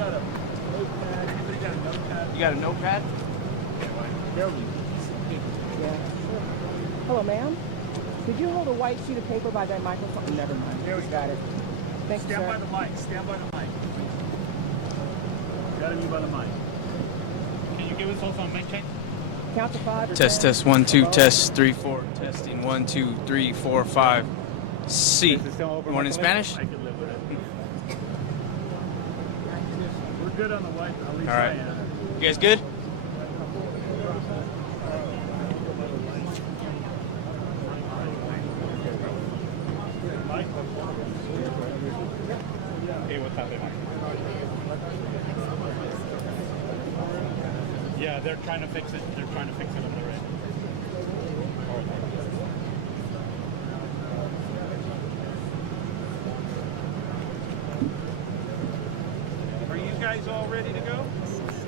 got a notepad? Anybody got a notepad? You got a notepad? Yeah, sure. Hello, ma'am. Could you hold a white sheet of paper by that microphone? Never mind. There we got it. Thanks, Stand sir. by the mic. Stand by the mic. Got me by the mic. Can you give us also a mic check? Count to 5 or Test, 10. test, 1, 2, test, 3, 4. Testing, 1, 2, 3, 4, 5. C. One in Spanish? I can live with it. We're good on the white. At least All right. I am. You guys good? Yeah, they're trying to fix it. They're trying to fix it on the right. Are you guys all ready to go?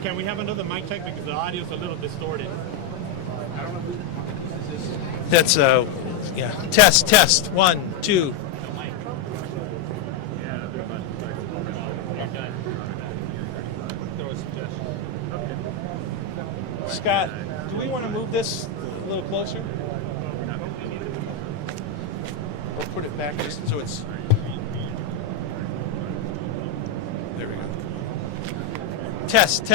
Can we have another mic check because the audio's a little distorted? I don't know who this is. That's yeah. Test. 1, 2. Yeah, they're about Scott, do we want to move this a little closer? Or put it back just so it's... There we go. Test. Is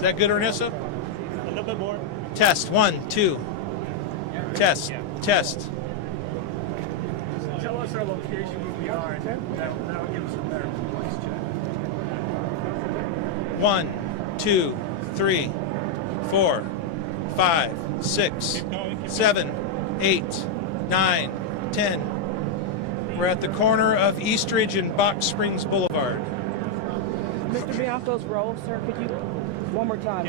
that good, Ernesto? A little bit more. Test. 1, 2. Test. Tell us our location where we are, and that'll give us a better voice check. 1, 2, 3, 4, 5, 6, 7, 8, 9, 10. We're at the corner of Eastridge and Box Springs Boulevard. Mr. Bianco's role, sir, could you, one more time,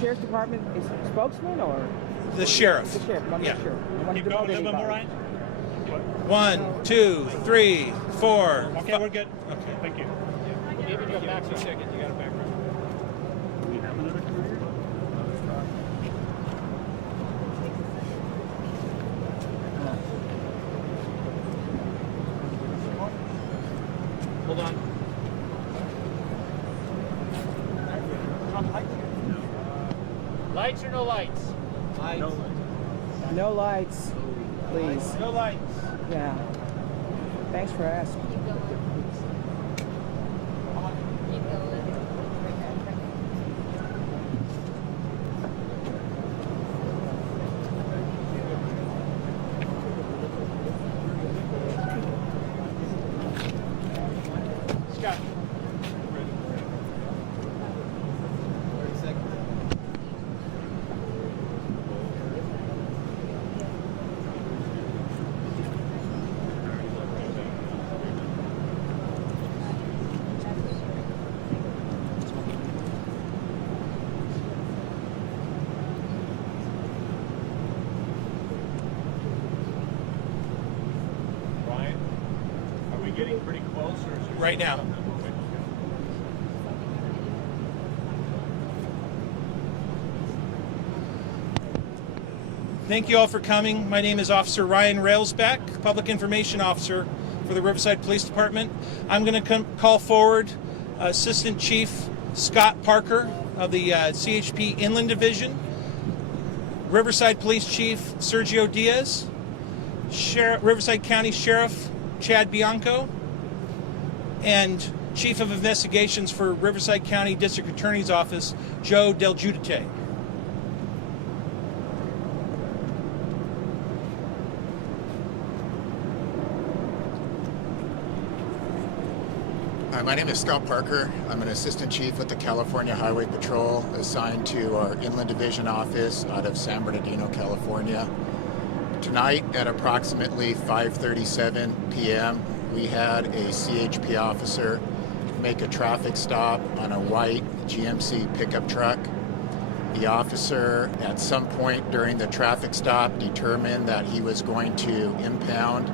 Sheriff's Department is spokesman or? The sheriff. The sheriff, I'm Yeah. not sure. I want to Keep going a demote little bit more, anybody. Ryan. 1, 2, 3, 4. Okay, we're good. Okay. Thank you. Even your back second, you got a background. Do we have another career? Hold on. Lights or no lights? No. No lights, please. No lights. Yeah. Thanks for asking. Scott. Ryan, are we getting pretty close, or is there Right now. Thank you all for coming. My name is Officer Ryan Railsback, Public Information Officer for the Riverside Police Department. I'm going to call forward Assistant Chief Scott Parker of the CHP Inland Division, Riverside Police Chief Sergio Diaz, Riverside County Sheriff Chad Bianco, and Chief of Investigations for Riverside County District Attorney's Office, Joe Del Giudice. Hi, my name is Scott Parker. I'm an assistant chief with the California Highway Patrol assigned to our Inland Division office out of San Bernardino, California. Tonight at approximately 5:37 p.m., we had a CHP officer make a traffic stop on a white GMC pickup truck. The officer at some point during the traffic stop determined that he was going to impound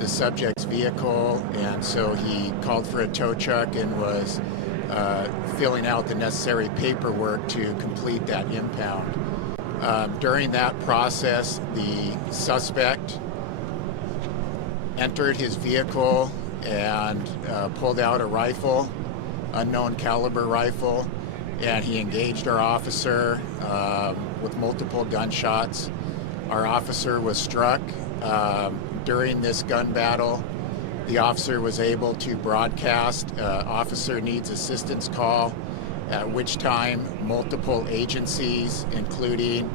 the subject's vehicle, and so he called for a tow truck and was filling out the necessary paperwork to complete that impound. During that process, the suspect entered his vehicle and pulled out a rifle, unknown caliber rifle, and he engaged our officer with multiple gunshots. Our officer was struck. During this gun battle, the officer was able to broadcast officer needs assistance call, at which time multiple agencies, including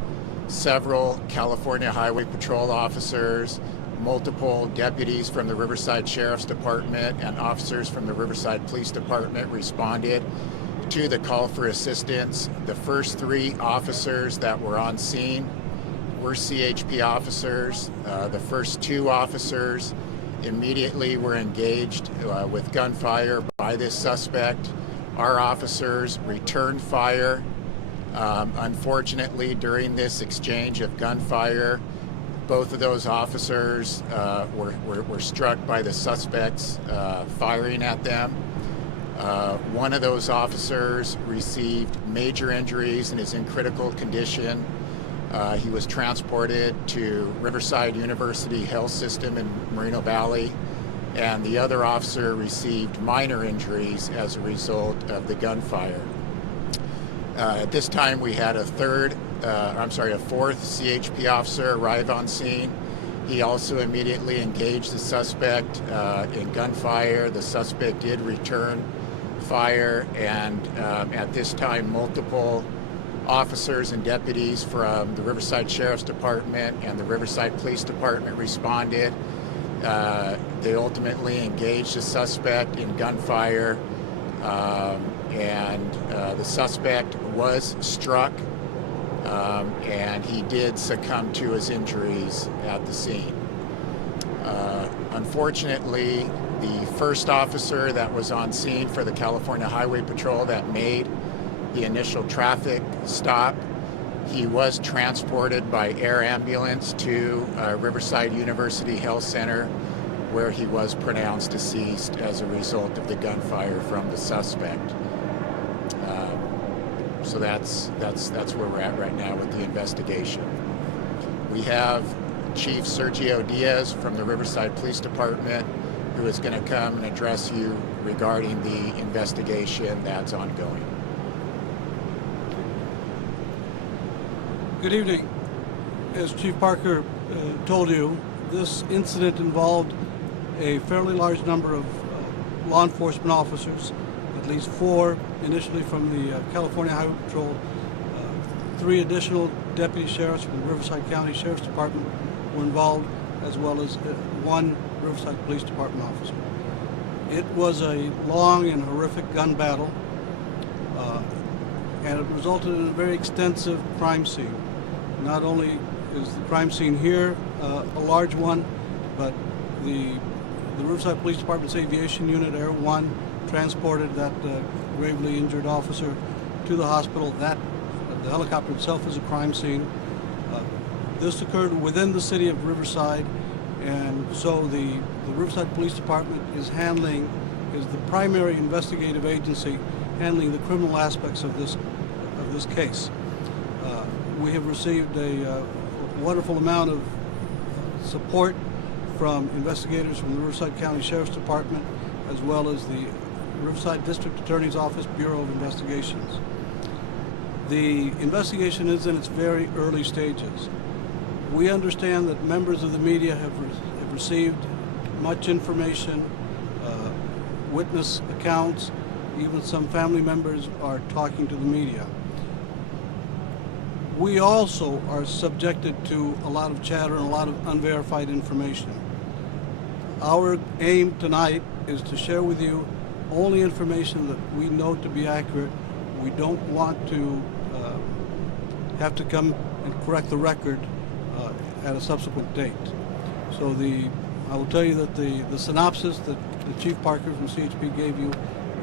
several California Highway Patrol officers, multiple deputies from the Riverside Sheriff's Department, and officers from the Riverside Police Department responded to the call for assistance. The first 3 officers that were on scene were CHP officers. The first 2 officers immediately were engaged with gunfire by this suspect. Our officers returned fire. Unfortunately, during this exchange of gunfire, both of those officers were struck by the suspects firing at them. One of those officers received major injuries and is in critical condition. He was transported to Riverside University Health System in Moreno Valley, and the other officer received minor injuries as a result of the gunfire. At this time, we had a fourth CHP officer arrive on scene. He also immediately engaged the suspect in gunfire. The suspect did return fire, and at this time, multiple officers and deputies from the Riverside Sheriff's Department and the Riverside Police Department responded. They ultimately engaged the suspect in gunfire, and the suspect was struck, and he did succumb to his injuries at the scene. Unfortunately, the first officer that was on scene for the California Highway Patrol that made the initial traffic stop, he was transported by air ambulance to Riverside University Health Center, where he was pronounced deceased as a result of the gunfire from the suspect. So that's where we're at right now with the investigation. We have Chief Sergio Diaz from the Riverside Police Department, who is going to come and address you regarding the investigation that's ongoing. Good evening. As Chief Parker told you, this incident involved a fairly large number of law enforcement officers, at least 4 initially from the California Highway Patrol, 3 additional deputy sheriffs from the Riverside County Sheriff's Department were involved, as well as 1 Riverside Police Department officer. It was a long and horrific gun battle, and it resulted in a very extensive crime scene. Not only is the crime scene here a large one, but the Riverside Police Department's Aviation Unit, Air 1, transported that gravely injured officer to the hospital. The helicopter itself is a crime scene. This occurred within the city of Riverside, and so the Riverside Police Department is the primary investigative agency handling the criminal aspects of this case. We have received a wonderful amount of support from investigators from the Riverside County Sheriff's Department, as well as the Riverside District Attorney's Office Bureau of Investigations. The investigation is in its very early stages. We understand that members of the media have received much information, witness accounts, even some family members are talking to the media. We also are subjected to a lot of chatter and a lot of unverified information. Our aim tonight is to share with you only information that we know to be accurate. We don't want to have to come and correct the record at a subsequent date. So I will tell you that the synopsis that the Chief Parker from CHP gave you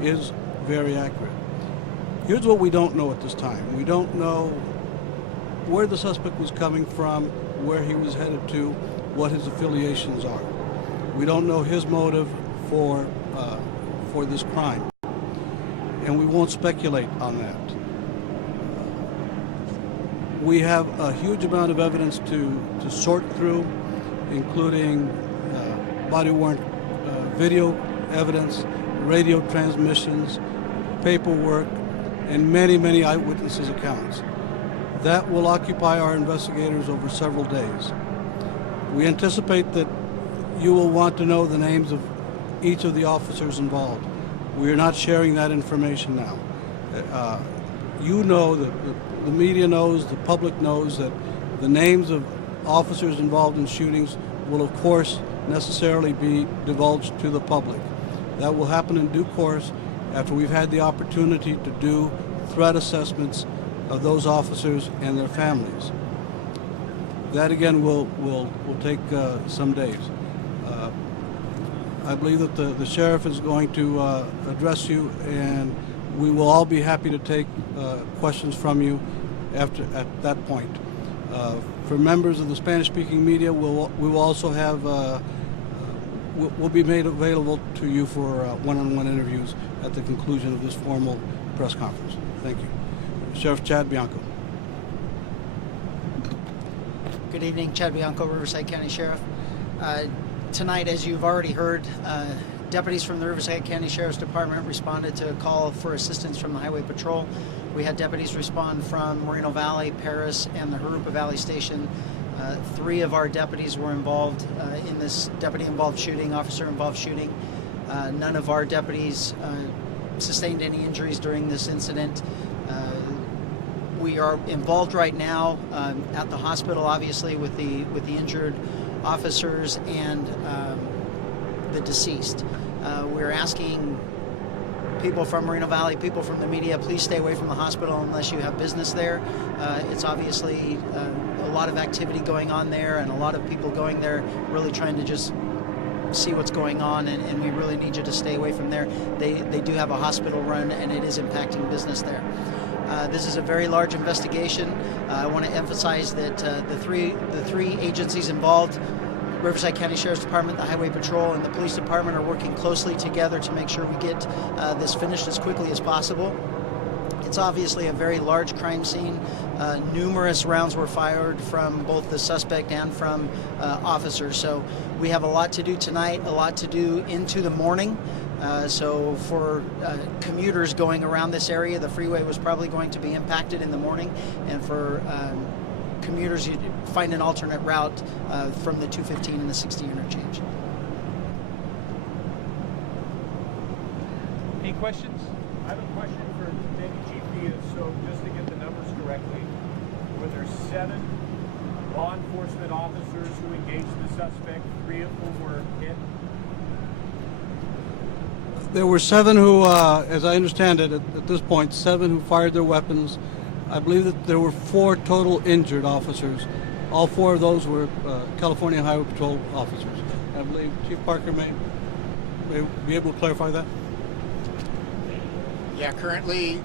is very accurate. Here's what we don't know at this time. We don't know where the suspect was coming from, where he was headed to, what his affiliations are. We don't know his motive for this crime, and we won't speculate on that. We have a huge amount of evidence to sort through, including body-worn video evidence, radio transmissions, paperwork, and many, many eyewitnesses' accounts. That will occupy our investigators over several days. We anticipate that you will want to know the names of each of the officers involved. We are not sharing that information now. You know, the media knows, the public knows that the names of officers involved in shootings will, of course, necessarily be divulged to the public. That will happen in due course after we've had the opportunity to do threat assessments of those officers and their families. That again will take some days. I believe that the sheriff is going to address you, and we will all be happy to take questions from you at that point. For members of the Spanish-speaking media, we will also have will be made available to you for one-on-one interviews at the conclusion of this formal press conference. Thank you. Sheriff Chad Bianco. Good evening, Chad Bianco, Riverside County Sheriff. Tonight, as you've already heard, deputies from the Riverside County Sheriff's Department responded to a call for assistance from the Highway Patrol. We had deputies respond from Moreno Valley, Paris, and the Jurupa Valley Station. 3 of our deputies were involved in this deputy-involved shooting, officer-involved shooting. None of our deputies sustained any injuries during this incident. We are involved right now at the hospital, obviously, with the injured officers and the deceased. We're asking people from Moreno Valley, people from the media, please stay away from the hospital unless you have business there. It's obviously a lot of activity going on there, and a lot of people going there really trying to just see what's going on, and we really need you to stay away from there. They do have a hospital run, and it is impacting business there. This is a very large investigation. I want to emphasize that the three agencies involved, Riverside County Sheriff's Department, the Highway Patrol, and the Police Department, are working closely together to make sure we get this finished as quickly as possible. It's obviously a very large crime scene. Numerous rounds were fired from both the suspect and from officers. So we have a lot to do tonight, a lot to do into the morning. So for commuters going around this area, the freeway was probably going to be impacted in the morning. And for commuters, you'd find an alternate route from the 215 and the 60 interchange. Any questions? I have a question for Danny GP. So just to get the numbers correctly, were there 7 law enforcement officers who engaged the suspect, 3 of whom were hit? There were 7 who, as I understand it, at this point, 7 who fired their weapons. I believe that there were 4 total injured officers. All 4 of those were California Highway Patrol officers. I believe Chief Parker may be able to clarify that. Yeah, currently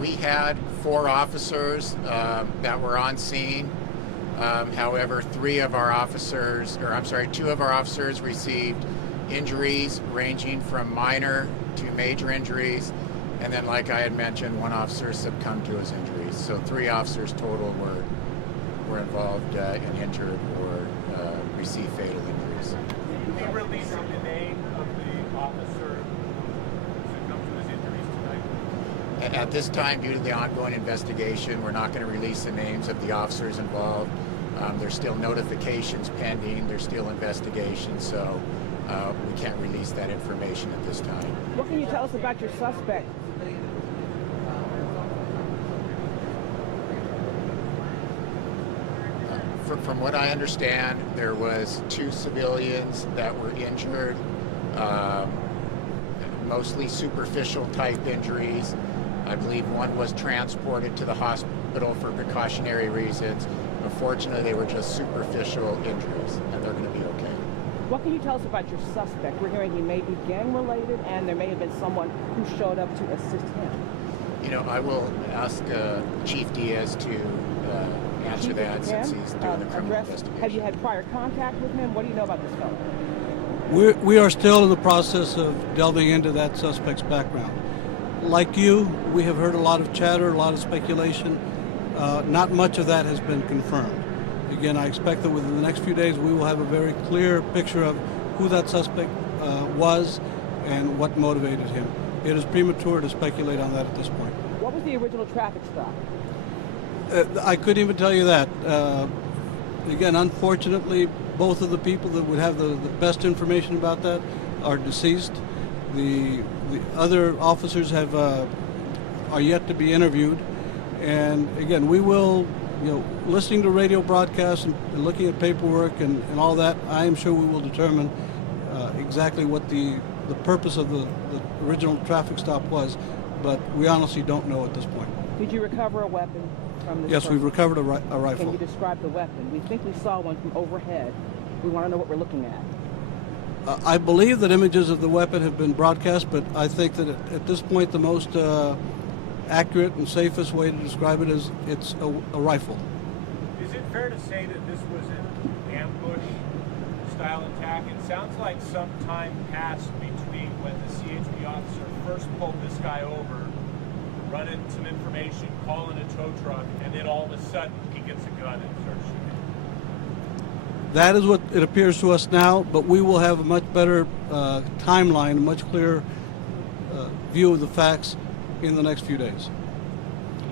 we had 4 officers that were on scene. However, 2 of our officers received injuries ranging from minor to major injuries. And then, like I had mentioned, 1 officer succumbed to his injuries. So 3 officers total were involved and injured or received fatal injuries. Did we release the name of the officer who succumbed to his injuries tonight? At this time, due to the ongoing investigation, we're not going to release the names of the officers involved. There's still notifications pending. There's still investigations, so we can't release that information at this time. What can you tell us about your suspect? From what I understand, there was 2 civilians that were injured, mostly superficial type injuries. I believe 1 was transported to the hospital for precautionary reasons. Unfortunately, they were just superficial injuries, and they're going to be okay. What can you tell us about your suspect? We're hearing he may be gang-related, and there may have been someone who showed up to assist him. You know, I will ask Chief Diaz to answer that since he's doing the criminal investigation. Have you had prior contact with him? What do you know about this fellow? We are still in the process of delving into that suspect's background. Like you, we have heard a lot of chatter, a lot of speculation. Not much of that has been confirmed. Again, I expect that within the next few days we will have a very clear picture of who that suspect was and what motivated him. It is premature to speculate on that at this point. What was the original traffic stop? I couldn't even tell you that. Again, unfortunately, both of the people that would have the best information about that are deceased. The other officers are yet to be interviewed. And again, we will, listening to radio broadcasts and looking at paperwork and all that, I am sure we will determine exactly what the purpose of the original traffic stop was, but we honestly don't know at this point. Did you recover a weapon from this Yes, person? we've recovered a rifle. Can you describe the weapon? We think we saw one from overhead. We want to know what we're looking at. I believe that images of the weapon have been broadcast, but I think that at this point the most accurate and safest way to describe it is it's a rifle. Is it fair to say that this was an ambush-style attack? It sounds like some time passed between when the CHP officer first pulled this guy over, running some information, calling a tow truck, and then all of a sudden he gets a gun and starts shooting. That is what it appears to us now, but we will have a much better timeline, a much clearer view of the facts in the next few days.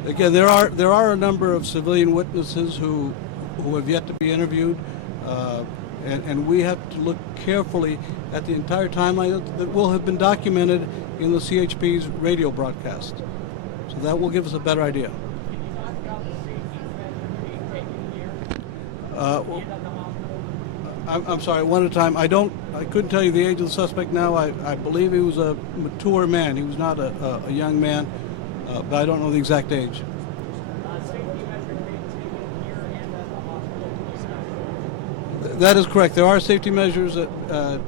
Again, there are a number of civilian witnesses who have yet to be interviewed, and we have to look carefully at the entire timeline that will have been documented in the CHP's radio broadcast. So that will give us a better idea. I'm sorry, one at a time. I couldn't tell you the age of the suspect now. I believe he was a mature man. He was not a young man, but I don't know the exact age. That is correct. There are safety measures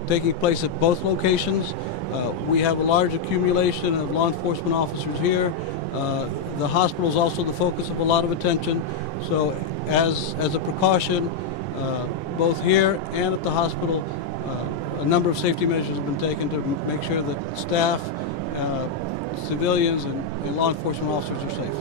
taking place at both locations. We have a large accumulation of law enforcement officers here. The hospital is also the focus of a lot of attention. So as a precaution, both here and at the hospital, a number of safety measures have been taken to make sure that staff, civilians, and law enforcement officers are safe.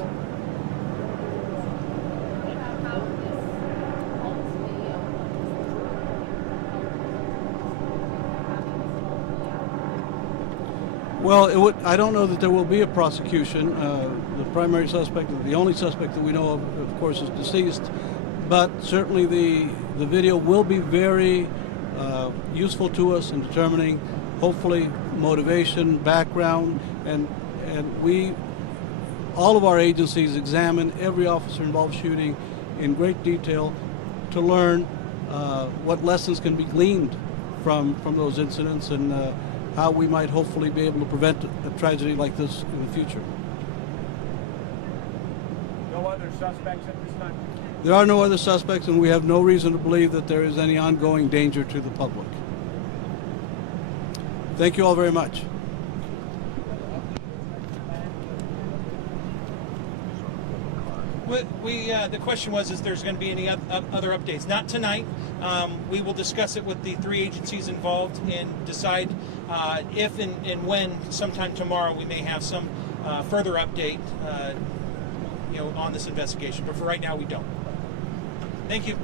Well, I don't know that there will be a prosecution. The primary suspect, the only suspect that we know of course, is deceased. But certainly the video will be very useful to us in determining, hopefully, motivation, background, and all of our agencies examine every officer involved shooting in great detail to learn what lessons can be gleaned from those incidents and how we might hopefully be able to prevent a tragedy like this in the future. No other suspects at this time? There are no other suspects, and we have no reason to believe that there is any ongoing danger to the public. Thank you all very much. The question was, is there's going to be any other updates? Not tonight. We will discuss it with the three agencies involved and decide if and when, sometime tomorrow, we may have some further update, on this investigation. But for right now, we don't. Thank you.